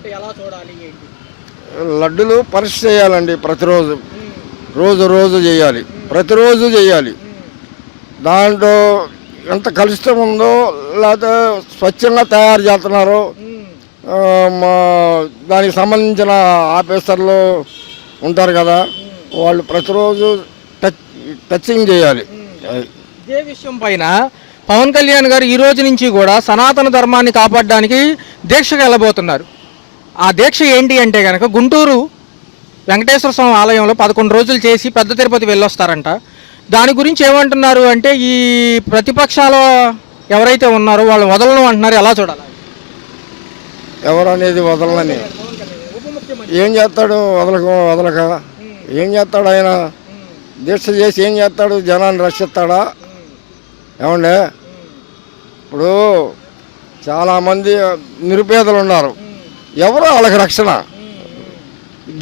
అంటే ఎలా చూడాలి ఏంటి? లడ్డులు పరీక్ష చేయాలండి ప్రతిరోజు, రోజు రోజు చేయాలి, ప్రతిరోజు చేయాలి. దాంట్లో ఎంత కలుషితం ఉందో లేకపోతే స్వచ్ఛంగా తయారు చేస్తున్నారో మా దానికి సంబంధించిన ఆఫీసర్లు ఉంటారు కదా, వాళ్ళు ప్రతిరోజు టచింగ్ చేయాలి. ఇదే విషయం పైన పవన్ కళ్యాణ్ గారు ఈ రోజు నుంచి కూడా సనాతన ధర్మాన్ని కాపాడడానికి దీక్షకు వెళ్ళబోతున్నారు. ఆ దీక్ష ఏంటి అంటే కనుక గుంటూరు వెంకటేశ్వర స్వామి ఆలయంలో 11 రోజులు చేసి పెద్ద తిరుపతి వెళ్ళొస్తారంట. దాని గురించి ఏమంటున్నారు అంటే ఈ ప్రతిపక్షాలు ఎవరైతే ఉన్నారో వాళ్ళు వదలను అంటున్నారు. ఎలా చూడాలి? ఎవరు అనేది వదలని ఏం చేస్తాడు? వదలక ఏం చేస్తాడు ఆయన? దీక్ష చేసి ఏం చేస్తాడు? జనాన్ని రక్షిస్తాడా? ఏమండే, ఇప్పుడు చాలామంది నిరుపేదలు ఉన్నారు, ఎవరో వాళ్ళకి రక్షణ.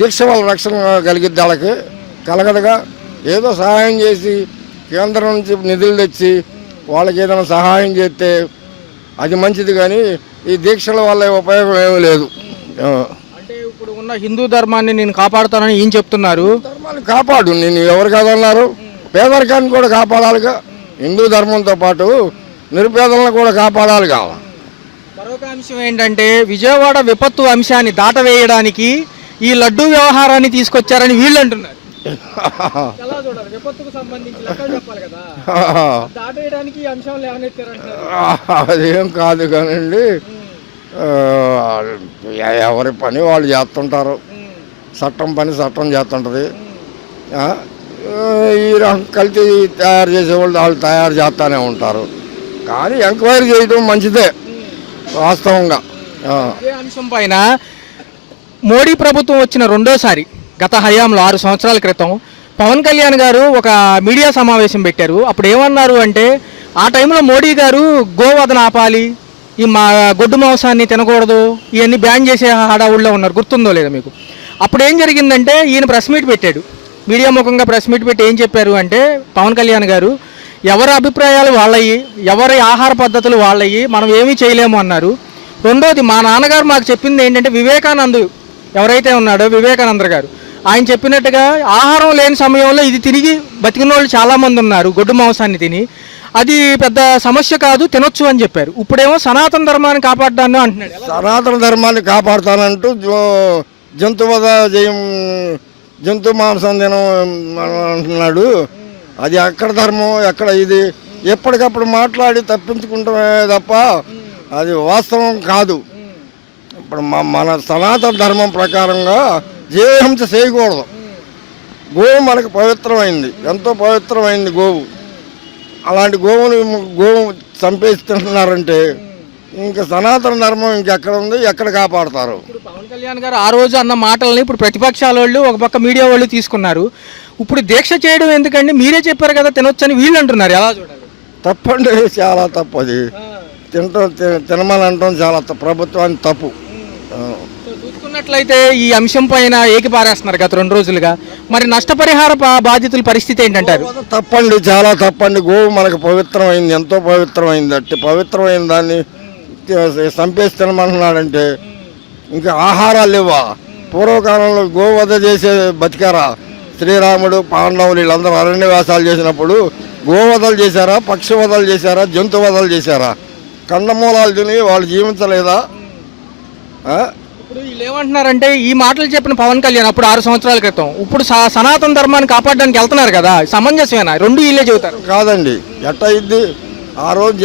దీక్ష వాళ్ళ రక్షణ కలిగిద్ది, వాళ్ళకి కలగదుగా. ఏదో సహాయం చేసి కేంద్రం నుంచి నిధులు తెచ్చి వాళ్ళకి ఏదైనా సహాయం చేస్తే అది మంచిది, కానీ ఈ దీక్షల వల్ల ఉపయోగం ఏమీ లేదు. అంటే ఇప్పుడు ఉన్న హిందూ ధర్మాన్ని నేను కాపాడుతానని ఏం చెప్తున్నారు? ధర్మాన్ని కాపాడు, నేను ఎవరు కాదన్నారు? పేదరికాన్ని కూడా కాపాడాలిగా. హిందూ ధర్మంతో పాటు నిరుపేదలను కూడా కాపాడాలిగా. మరొక అంశం ఏంటంటే విజయవాడ విపత్తు అంశాన్ని దాటవేయడానికి ఈ లడ్డూ వ్యవహారాన్ని తీసుకొచ్చారని వీళ్ళు అంటున్నారు. అదేం కాదు కానండి, ఎవరి పని వాళ్ళు చేస్తుంటారు. చట్టం పని చట్టం చేస్తుంటుంది. ఈ రకం కల్తీ తయారు చేసేవాళ్ళు వాళ్ళు తయారు చేస్తూనే ఉంటారు. కానీ ఎంక్వైరీ చేయడం మంచిదే వాస్తవంగా. ఈ అంశం పైన మోడీ ప్రభుత్వం వచ్చిన రెండోసారి గత హయాంలో 6 సంవత్సరాల క్రితం పవన్ కళ్యాణ్ గారు ఒక మీడియా సమావేశం పెట్టారు. అప్పుడు ఏమన్నారు అంటే ఆ టైంలో మోడీ గారు గోవధన ఆపాలి, ఈ గొడ్డు మాంసాన్ని తినకూడదు, ఇవన్నీ బ్యాన్ చేసే హడావుల్లో ఉన్నారు. గుర్తుందో లేదా మీకు? అప్పుడు ఏం జరిగిందంటే ఈయన ప్రెస్ మీట్ పెట్టాడు, మీడియా ముఖంగా ప్రెస్ మీట్ పెట్టి ఏం చెప్పారు అంటే పవన్ కళ్యాణ్ గారు ఎవరి అభిప్రాయాలు వాళ్ళయి, ఎవరి ఆహార పద్ధతులు వాళ్ళయి, మనం ఏమీ చేయలేము అన్నారు. రెండోది మా నాన్నగారు మాకు చెప్పింది ఏంటంటే వివేకానంద్ ఎవరైతే ఉన్నాడో వివేకానంద గారు ఆయన చెప్పినట్టుగా ఆహారం లేని సమయంలో ఇది తిరిగి బతికిన వాళ్ళు చాలామంది ఉన్నారు గొడ్డు మాంసాన్ని తిని, అది పెద్ద సమస్య కాదు, తినొచ్చు అని చెప్పారు. ఇప్పుడేమో సనాతన ధర్మాన్ని కాపాడడాన్ని అంటున్నాడు. సనాతన ధర్మాన్ని కాపాడుతానంటూ జంతువధ చేయం, జంతు మాంసం తినం అంటున్నాడు. అది ఎక్కడ ధర్మం, ఎక్కడ ఇది? ఎప్పటికప్పుడు మాట్లాడి తప్పించుకుంటామే తప్ప అది వాస్తవం కాదు. ఇప్పుడు మన సనాతన ధర్మం ప్రకారంగా జీవహింస చేయకూడదు. గోవు మనకు పవిత్రమైంది, ఎంతో పవిత్రమైంది గోవు. అలాంటి గోవు చంపేస్తున్నారంటే ఇంకా సనాతన ధర్మం ఇంకెక్కడ ఉంది, ఎక్కడ కాపాడతారు? ఇప్పుడు పవన్ కళ్యాణ్ గారు ఆ రోజు అన్న మాటలని ఇప్పుడు ప్రతిపక్షాల వాళ్ళు ఒక పక్క మీడియా వాళ్ళు తీసుకున్నారు. ఇప్పుడు దీక్ష చేయడం ఎందుకండి? మీరే చెప్పారు కదా తినొచ్చని వీళ్ళు అంటున్నారు. ఎలా చూడాలి? తప్పండి, చాలా తప్పు. అది తినమని అంటాం చాలా ప్రభుత్వానికి తప్పు. చూసుకున్నట్లయితే ఈ అంశం పైన ఏకిపారేస్తున్నారు గత 2 రోజులుగా. మరి నష్టపరిహార బాధితుల పరిస్థితి ఏంటంటారు? తప్పండి, చాలా తప్పండి. గోవు మనకు పవిత్రమైంది, ఎంతో పవిత్రమైంది. అట్టి పవిత్రమైన దాన్ని చంపేసి తినమంటున్నాడంటే ఇంకా ఆహారాలు లేవా? పూర్వకాలంలో గోవధ చేసే బతికారా? శ్రీరాముడు, పాండవులు వీళ్ళందరూ అరణ్యవాసాలు చేసినప్పుడు గోవధలు చేశారా, పక్షివధలు చేశారా, జంతువధలు చేశారా? కందమూలాలు తిని వాళ్ళు జీవించలేదా? ఇప్పుడు వీళ్ళు ఏమంటున్నారంటే ఈ మాటలు చెప్పిన పవన్ కళ్యాణ్ అప్పుడు 6 సంవత్సరాల క్రితం, ఇప్పుడు సనాతన ధర్మాన్ని కాపాడడానికి వెళ్తున్నారు కదా, సమంజసమేనా? రెండు వీళ్ళే చెబుతారు. కాదండి, ఎట్ట అయింది? ఆ రోజు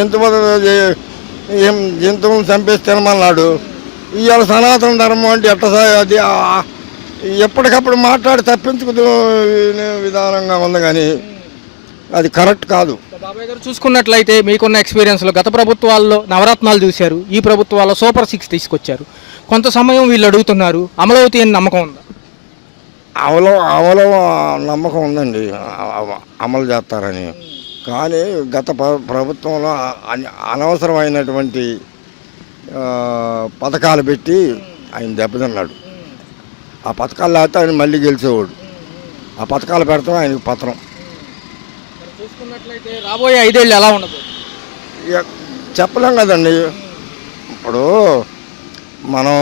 జంతువులను చంపేసి తినమన్నాడు. ఇవాళ సనాతన ధర్మం అంటే ఎట్ట? అది ఎప్పటికప్పుడు మాట్లాడి తప్పించుకునే విధానంగా ఉంది, కానీ అది కరెక్ట్ కాదు. బాబాయ్ గారు చూసుకున్నట్లయితే మీకున్న ఎక్స్పీరియన్స్లో గత ప్రభుత్వాల్లో నవరత్నాలు చూశారు, ఈ ప్రభుత్వాల్లో సూపర్ 6 తీసుకొచ్చారు. కొంత సమయం వీళ్ళు అడుగుతున్నారు, అమలవుతాయి అని నమ్మకం ఉందా? అమలు నమ్మకం ఉందండి, అమలు చేస్తారని. కానీ గత ప్రభుత్వంలో అనవసరమైనటువంటి పథకాలు పెట్టి ఆయన దెబ్బతిన్నాడు. ఆ పథకాలు లేకపోతే ఆయన మళ్ళీ గెలిచేవాడు. ఆ పథకాలు పెడతాం ఆయనకు పత్రం. చూసుకున్నట్లయితే రాబోయే 5 ఏళ్ళు ఎలా ఉండదు చెప్పలేం కదండి. ఇప్పుడు మనం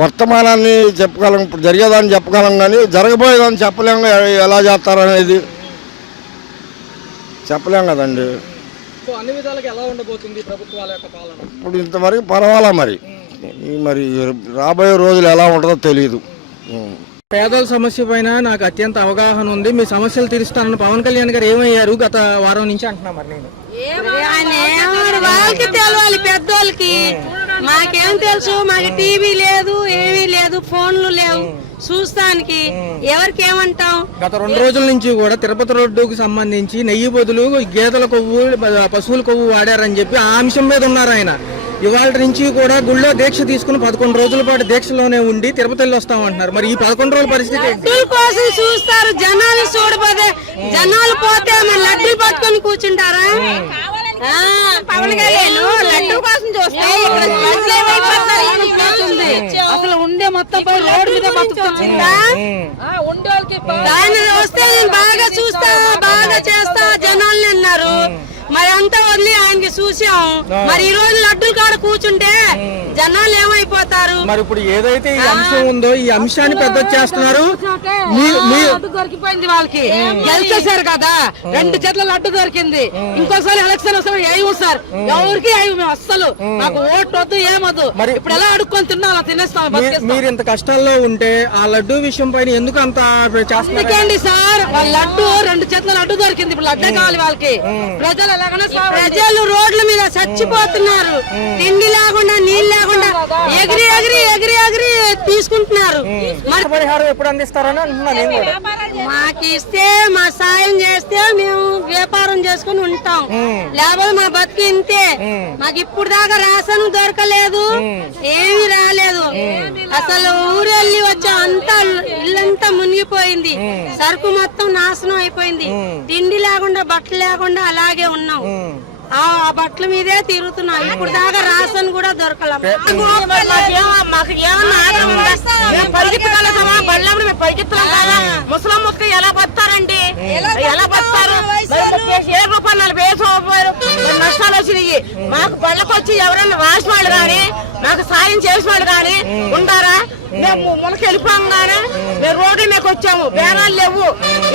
వర్తమానాన్ని చెప్పగలం, ఇప్పుడు జరిగేదాన్ని చెప్పగలం కానీ జరగబోయేదాన్ని చెప్పలేం. ఎలా చేస్తారనేది చెప్పలేం కదండి. సో అన్ని విధాలుగా ఎలా ఉండబోతుంది ప్రభుత్వాల యొక్క పాలన? ఇప్పుడు ఇంతవరకు పర్వాలా, మరి రాబోయే రోజులు ఎలా ఉంటుందో తెలియదు. పేదల సమస్య పైన నాకు అత్యంత అవగాహన ఉంది, మీ సమస్యలు తీరుస్తానని పవన్ కళ్యాణ్ గారు ఏమయ్యారు గత వారం నుంచి అంటున్నా. మరి నేను వాళ్ళకి తెలవాలి, పెద్దోళ్ళకి. మాకేం తెలుసు? మాకు టీవీ లేదు, ఏమీ లేదు, ఫోన్లు లేవు చూస్తానికి. ఎవరికి ఏమంటాం? గత 2 రోజుల నుంచి కూడా తిరుపతి రోడ్డుకు సంబంధించి నెయ్యి బదులు గేదెల కొవ్వు, పశువుల కొవ్వు వాడారని చెప్పి ఆ అంశం మీద ఉన్నారు ఆయన. ఇవాళ నుంచి కూడా గుళ్ళో దీక్ష తీసుకుని 11 రోజుల పాటు దీక్షలోనే ఉండి తిరుపతి వెళ్ళి వస్తామంటున్నారు. మరి ఈ 11 రోజుల పరిస్థితి లడ్డూల కోసం చూస్తారు జనాలు. చూడబోతే జనాలు పోతే మరి లడ్డూలు పట్టుకొని కూర్చుంటారా? పవన్ కళ్యాణ్ లడ్డూ కోసం చూస్తే అసలు ఉండే మొత్తం రోడ్డు మీద బతుకుతుందా? ఆయన వస్తే నేను బాగా చూస్తా, బాగా చేస్తా జనాల్ని అన్నారు. మరి అంతా వదిలి ఆయనకి చూసాం. మరి ఈ రోజు లడ్డూలు కాడ కూర్చుంటే జనాలు ఏమైపోతారు? మరి ఇప్పుడు ఏదైతే ఈ అంశం ఉందో ఈ అంశాన్ని పెద్ద చేస్తున్నారు. లడ్డు దొరికిపోయింది వాళ్ళకి, గెలిచేశారు కదా, 2 చేతుల లడ్డు దొరికింది. ఇంకోసారి ఎలక్షన్ వస్తే ఏమి సార్? ఎవరికి అస్సలు మాకు ఓటు వద్దు, ఏమొద్దు. మరి ఇప్పుడు ఎలా అడుక్కొని తిన్నా అలా తినేస్తాం. మీరు ఇంత కష్టాల్లో ఉంటే ఆ లడ్డు విషయం పైన ఎందుకు అంత చేస్తారండి సార్? వాళ్ళ లడ్డు 2 చేతుల లడ్డు దొరికింది, ఇప్పుడు లడ్డే కావాలి వాళ్ళకి. ప్రజలు రోడ్ల మీద చచ్చిపోతున్నారు, తిండి లేకుండా, నీళ్ళు లేకుండా ఎగిరి ఎగిరి ఎగిరి ఎగిరి తీసుకుంటున్నారు. మరి పరిహారం ఎప్పుడు అందిస్తారని అంటున్నాను. మాకు ఇస్తే, మా సాయం చేస్తే మేము వ్యాపారం చేసుకుని ఉంటాం, లేకపోతే మా బతికి ఇంతే. మాకు ఇప్పుడు దాకా రేషన్ దొరకలేదు, ఏమి రాలేదు. అసలు ఊరెళ్ళి వచ్చా అంతా ఇల్లంతా మునిగిపోయింది, సరుకు మొత్తం నాశనం అయిపోయింది. తిండి లేకుండా, బట్టలు లేకుండా అలాగే ఉన్నాం. ఆ బట్టల మీదే తిరుగుతున్నాం. ఇప్పుడు దాకా రాషన్ కూడా దొరకలేదు. మాకు ఏమన్నా ముసలం ముక్క ఎలా బతారండి? ఎలా బతారు? 7 రూపాయలు 40 నష్టాలు వచ్చినాయి. మాకు బళ్ళకు వచ్చి ఎవరైనా రాసిన వాళ్ళు కానీ, మాకు సాయం చేసిన వాళ్ళు కానీ ఉండారా? మేము మొలకి వెళ్ళిపోగానే మేము రోడ్డు మీకు వచ్చాము, బేరాలు లేవు,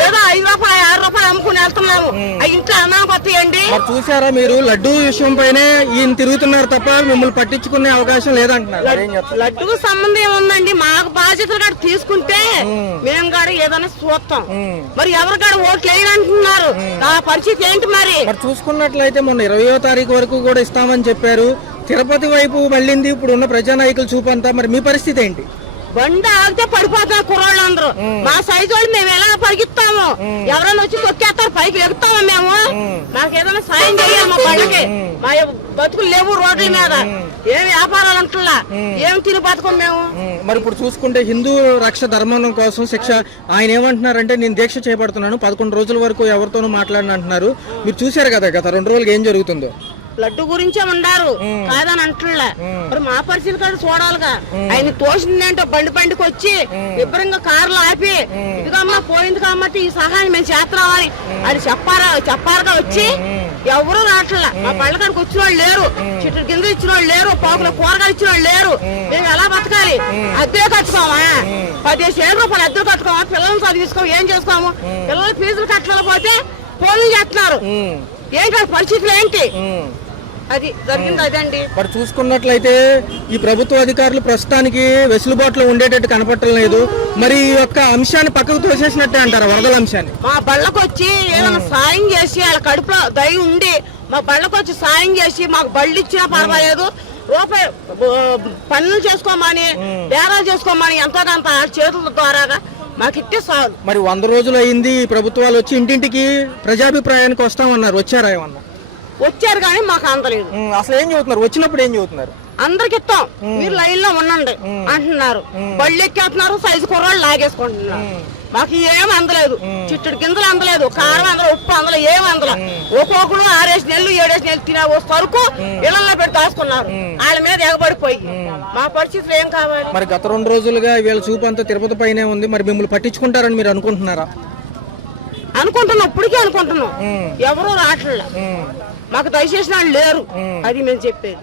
ఏదో 5 రూపాయలు 6 రూపాయలు అమ్ముకుని వెళ్తున్నాము. ఇంట్లో అన్నానికి వస్తాయండి. చూసారా మీరు, లడ్డూ విషయం పైనే ఈయన తిరుగుతున్నారు తప్ప మిమ్మల్ని పట్టించుకునే అవకాశం లేదంటున్నారు. లడ్డూకు సంబంధం ఏముందండి? మాకు బాధ్యతలు కూడా తీసుకుంటే మేము కూడా ఏదైనా చూస్తాం. మరి ఎవరు కూడా ఓట్లు వేయనంటున్నారు, ఆ పరిస్థితి ఏంటి? మరి చూసుకున్నట్లయితే మొన్న 20వ తారీఖు వరకు కూడా ఇస్తామని చెప్పారు. తిరుపతి వైపు మళ్ళింది ఇప్పుడు ఉన్న ప్రజానాయకుల చూపంతా. మరి మీ పరిస్థితి ఏంటి? బండి ఆగితే పడిపోతారు కుర్రాళ్ళందరూ. మా సైజు వాళ్ళు మేము ఎలా పరిగెత్తాము? ఎవరైనా వచ్చి తొక్కేస్తారు, పైకి ఎగుతాము మేము. మాకు ఏదైనా సాయం చేయాలి. మా బండికి మా బతుకులు లేవు రోడ్ల మీద, ఏం వ్యాపారాలు అంటున్నా, ఏం తిని బతుకం మేము. మరి ఇప్పుడు చూసుకుంటే హిందూ రక్ష ధర్మం కోసం శిక్ష ఆయన ఏమంటున్నారంటే, నేను దీక్ష చేపడుతున్నాను, 11 రోజుల వరకు ఎవరితోనూ మాట్లాడిన అంటున్నారు. మీరు చూశారు కదా గత 2 రోజులుగా ఏం జరుగుతుందో. లడ్డు గురించే ఉండారు కాదని అంటున్నా. మరి మా పరిస్థితి కూడా చూడాలిగా. ఆయన తోసిందంటే బండికి వచ్చి విపరీతంగా కార్లు ఆపి, ఇదిగమ్మా పోయింది కాబట్టి ఈ సహాయం మేము చేస్తున్నామని అది చెప్పారుగా వచ్చి ఎవరు రావట్లా. మా బళ్ళకాడికి వచ్చిన వాళ్ళు లేరు, చెట్టు గింజలు ఇచ్చిన వాళ్ళు లేరు, పాకుల కూరగాయలు ఇచ్చిన వాళ్ళు లేరు. మేము ఎలా బతకాలి? అద్దె కట్టుకోమా? 15,000 రూపాయలు అద్దెలు కట్టుకోమా? పిల్లల్ని చదివించుకోము, ఏం చేసుకోము? పిల్లల ఫీజులు కట్టలేకపోతే ఫోన్లు చేస్తున్నారు. ఏంటి పరిస్థితులు ఏంటి? అది జరిగింది అదండి. మరి చూసుకున్నట్లయితే ఈ ప్రభుత్వ అధికారులు ప్రస్తుతానికి వెసులుబాటులో ఉండేటట్టు కనపడటం లేదు. మరి ఈ యొక్క అంశాన్ని పక్కకు తోసేసినట్టే అంటారా, వరదల అంశాన్ని? మా బళ్ళకు వచ్చి ఏమైనా సాయం చేసి, వాళ్ళ కడుపులో దయ ఉండి మా బళ్ళకు వచ్చి సాయం చేసి మాకు బళ్ళు ఇచ్చినా పర్వాలేదు, రూపాయి పనులు చేసుకోమని, బేరాలు చేసుకోమని ఎంతో కొంత చేతుల ద్వారాగా మాకు ఇట్టే చాలు. మరి 100 రోజులు అయింది ప్రభుత్వాలు వచ్చి ఇంటింటికి ప్రజాభిప్రాయానికి వస్తామన్నారు, వచ్చారా? ఏమన్నా వచ్చారు కానీ మాకు అందలేదు. అసలు ఏం చెబుతున్నారు? వచ్చినప్పుడు ఏం చెబుతున్నారు? అందరికి ఇస్తాం, మీరు లైన్ లో ఉండండి అంటున్నారు. బళ్ళు ఎక్కేస్తున్నారు, సైజు కుర్రాళ్ళు లాగేసుకుంటున్నారు. మాకు ఏం అందలేదు, చిట్టుడు గింజలు అందలేదు, కారం అందలే, ఉప్పు అందలే, ఏం అందలే. ఒక్కొక్కరు 6 నెలలు 7 నెలలు తినే సరుకు ఇళ్లలో పెట్టి దాచుకున్నారు. వాళ్ళ మీద ఎగబడిపోయి మా పరిస్థితులు ఏం కావాలి? మరి గత 2 రోజులుగా వీళ్ళ చూపు అంతా తిరుపతి పైనే ఉంది. మరి మిమ్మల్ని పట్టించుకుంటారని మీరు అనుకుంటున్నారా? అనుకుంటున్నాం, ఇప్పటికీ అనుకుంటున్నాం. ఎవరూ రావట్లే, మాకు దయచేసిన వాళ్ళు లేరు, అది మేము చెప్పేది.